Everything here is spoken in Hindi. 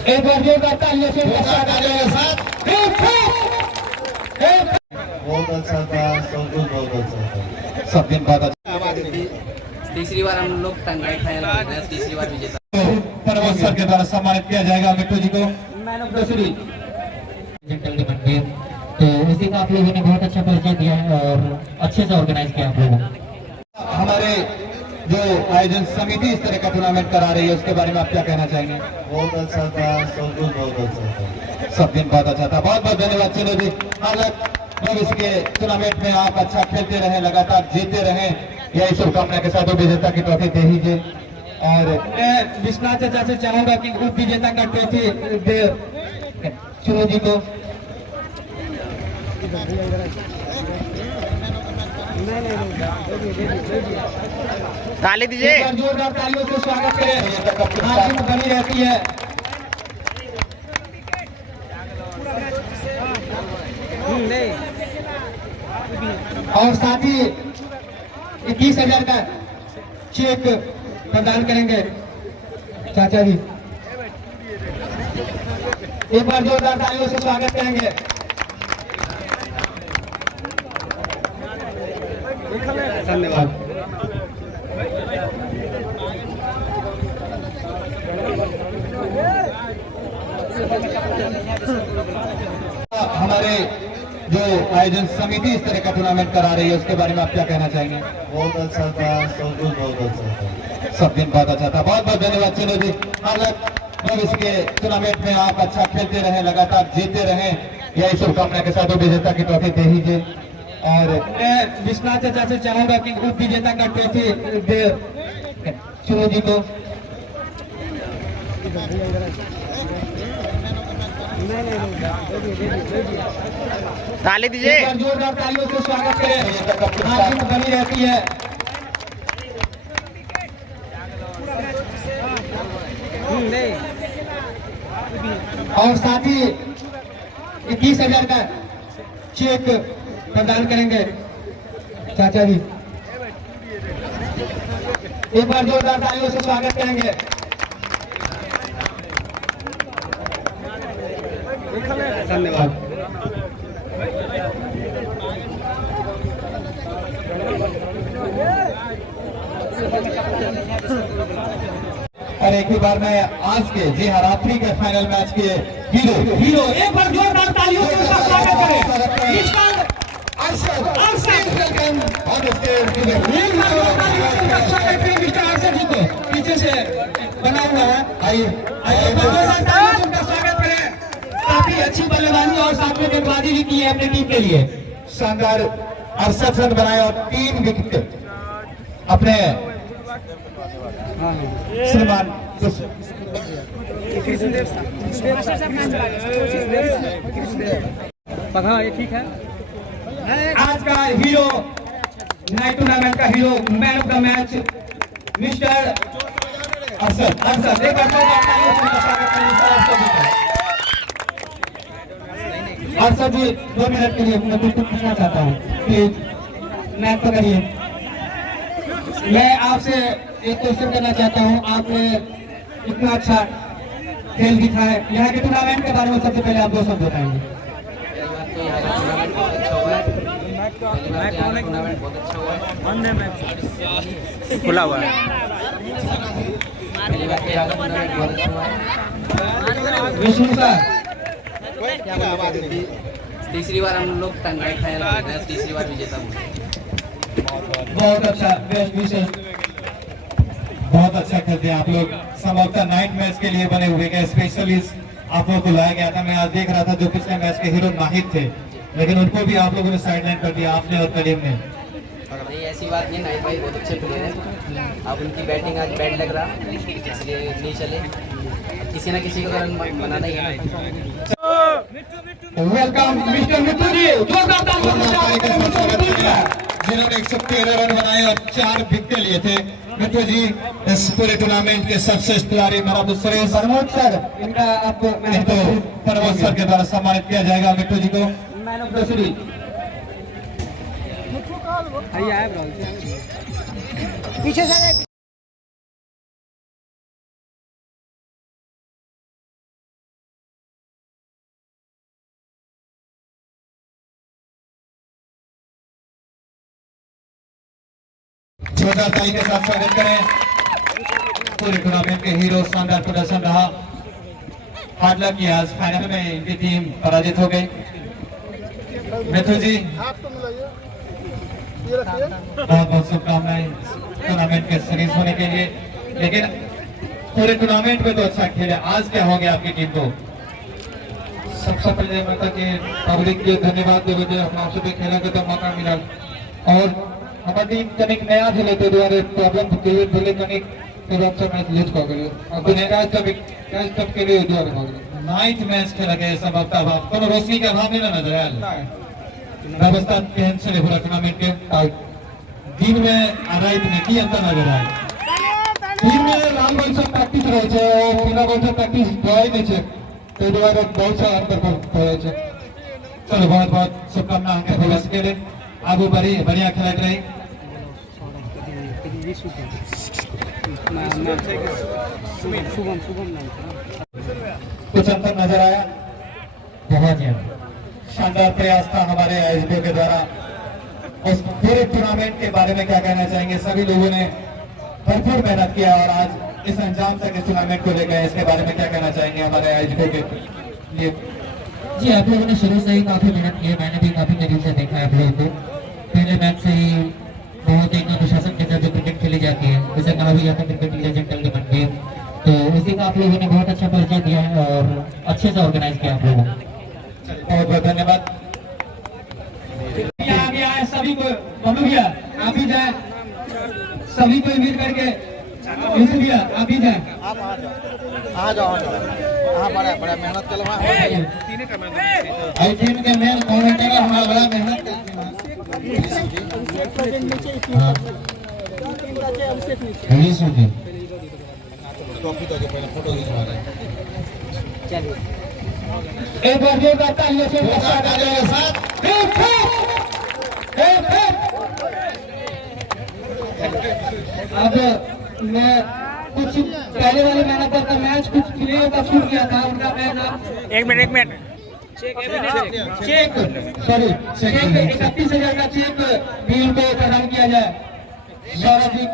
एक बार जोरदार तालियों से बहुत अच्छा था, सब कुछ बहुत अच्छा था। सब दिन बाद तीसरी बार हम लोग टंगाई फाइनल, तीसरी बार विजेता परमोद सर के द्वारा सम्मानित किया जाएगा मिट्टू जी को मैन ऑफ द सीरीज। तो इसी का आप लोगों ने बहुत अच्छा परिचय दिया है और अच्छे से ऑर्गेनाइज किया आप लोगों ने। हमारे जो आयोजन समिति इस तरह का टूर्नामेंट करा रही है उसके बारे में आप क्या कहना चाहेंगे? बहुत अच्छा था, सब कुछ बहुत अच्छा था। सब दिन बहुत अच्छा था। बहुत बहुत धन्यवाद। चलो जी, भविष्य के टूर्नामेंट में आप अच्छा खेलते रहे, लगातार जीते रहे, यही शुभकामना के साथ विजेता की ट्रॉफी दे दीजिए। और मैं विश्वनाथ चाचा से चाहूंगा कि उप विजेता का ट्रॉफी दे चुनो जी को। ताली दीजिए, जोरदार तालियों से स्वागत करें। हाजिर बनी रहती है। और साथ ही 21,000 का चेक प्रदान करेंगे चाचा जी। एक बार जोरदार तालियों से स्वागत करेंगे। धन्यवाद। हमारे जो आयोजन समिति इस तरह का टूर्नामेंट करा रही है उसके बारे में आप क्या कहना चाहेंगे? बहुत अच्छा था, सब कुछ बहुत अच्छा था। सब दिन बहुत अच्छा था। बहुत बहुत धन्यवाद। चलो जी, भविष्य के टूर्नामेंट में आप अच्छा खेलते रहे, लगातार जीते रहे, यही शुभकामना के साथ विजेता की ट्रॉफी दे दीजिए। और मैं विश्वनाथ चाचा से चाहूंगा कि उप विजेता का ट्रॉफी दे चुनो जी को। ताली दीजिए, जोरदार तालियों से स्वागत करें। हाजिर बनी रहती है। और साथ ही 21,000 का चेक प्रदान करेंगे चाचा जी। एक बार जोरदार तालियों से स्वागत करेंगे। धन्यवाद। और एक ही बार में आज के जी हाँ रात्रि के फाइनल मैच के हीरो एक बार जोरदार तालियों से उसका स्वागत करें। पीछे से बना हुआ है। आइए उनका स्वागत करें। काफी अच्छी बल्लेबाजी और साथ में गेंदबाजी भी की है अपनी टीम के लिए। शानदार 68 रन बनाए और 3 विकेट अपने श्रीमान ये ठीक है। आज का हीरो, नाइट टूर्नामेंट का hero, man of the match mister Arshad. एक बार अरशद जी 2 मिनट के लिए मैं कुछ पूछना चाहता हूँ, प्लीज मैच पकड़िए। मैं आपसे एक क्वेश्चन करना चाहता हूँ। आपने इतना अच्छा खेल दिखाया, यहाँ के टूर्नामेंट के बारे में सबसे पहले आप 2 शब्द बताएंगे। टूर्नामेंट बहुत अच्छा हुआ है, खुला हुआ है। विष्णु सर, तीसरी बार हम लोग टंगाई फाइनल, तीसरी बार विजेता हुए। बहुत अच्छा, बेस्ट विशेष, बहुत अच्छा खेलते हैं आप लोग। संभवतः नाइट मैच के लिए बने हुए हैं, स्पेशलिस्ट आप लोगों को लाया गया था। मैं आज देख रहा था जो पिछले मैच के हीरो नाहिद थे, लेकिन उनको भी आप लोगों ने साइडलाइन कर दिया, आपने और करीम ने। नहीं ऐसी बात नहीं, नाइट भाई बहुत अच्छे प्लेयर हैं। अब उनकी बैटिंग आज बैड लग रहा, इसलिए नहीं चले। किसी ना किसी को तो रन बनाना ही है। वेलकम मिस्टर मिट्टू जी, जोरदार तालियों से स्वागत करें। जिन्होंने 113 रन बनाए और 4 विकेट लिए थे। मिट्टू जी इस पूरे टूर्नामेंट के सर्वश्रेष्ठ खिलाड़ी प्रमोद सर, इनका आपको प्रमोद सर के द्वारा सम्मानित किया जाएगा मिट्टू जी को मैन ऑफ द सीरीज। पीछे से जोरदार ताली के साथ स्वागत करें। पूरे टूर्नामेंट के हीरो, शानदार प्रदर्शन रहा। हार्ड लक की आज फाइनल में इनकी टीम पराजित हो गई। मिथुन जी बहुत बहुत शुभकामनाएं टूर्नामेंट के सीरीज होने के लिए। लेकिन पूरे टूर्नामेंट में तो अच्छा खेले, आज क्या हो गया आपकी टीम को? सबसे पहले मतलब कि पब्लिक के धन्यवाद देवे जे हम आपसे भी खेले के तो मौका मिला और हमारी टीम कनिक नया खेले तो द्वारे प्रॉब्लम क्रिएट भेले कनिक तो अच्छा मैच लूज क गेलियो। अब नेगा जब कैच तक के लिए द्वारे हो गेल। नाइट मैच खेला के संभवतः अभाव, कोनो रोशनी के अभाव नहीं नजर आयल। व्यवस्था केहन छले पूरा टूर्नामेंट के? दिन में आ रात में की अंतर नजर आयल? दिन में लाल बॉल से प्रैक्टिस रहे छे और पीला बॉल से प्रैक्टिस होय नहीं छे तो द्वारे बहुत सा अंतर होय छे। चलो बहुत बहुत शुभकामना के प्रवास के लिए आगू बढ़ी, बढ़िया खेलत रही। कुछ अंतर नजर आया? बहुत ही शानदार प्रयास था हमारे आयोजकों के द्वारा। उस पूरे टूर्नामेंट के बारे में क्या कहना चाहेंगे? सभी लोगों ने भरपूर मेहनत किया और आज इस अंजाम तक इस टूर्नामेंट को ले गए, इसके बारे में क्या कहना चाहेंगे हमारे आयोजकों के लिए? जी, आप लोगों ने शुरू से ही काफी मेहनत की है। मैंने भी काफी करीब से देखा है आप लोगों को। पहले मैच से ही बहुत एक अनुशासन के साथ जो क्रिकेट खेली जाती है, उसे कहा भी जाता है cricket is a gentleman game, तो उसी का आप लोगों ने बहुत अच्छा परिचय दिया है और अच्छे से ऑर्गेनाइज किया आप लोगों ने। बहुत बहुत धन्यवाद। आगे आए सभी को, बबलू भैया आप भी जाए, सभी को मिल करके यूसुफ भैया आप भी जाए। आ जाओ बड़ा बड़ा मेहनत कर आई टीम के मेन कमेंटेटर हमारा बड़ा मेहनत फोटो खिंचवा रहे हैं। एक बार जोरदार तालियों से अब मैं कुछ पहले वाले मैनेजर का मैच कुछ प्लेयर का छूट गया था, उनका मैच एक मिनट चेक सॉरी 31,000 का चेक भी उनको प्रदान किया जाए। सौरभ जी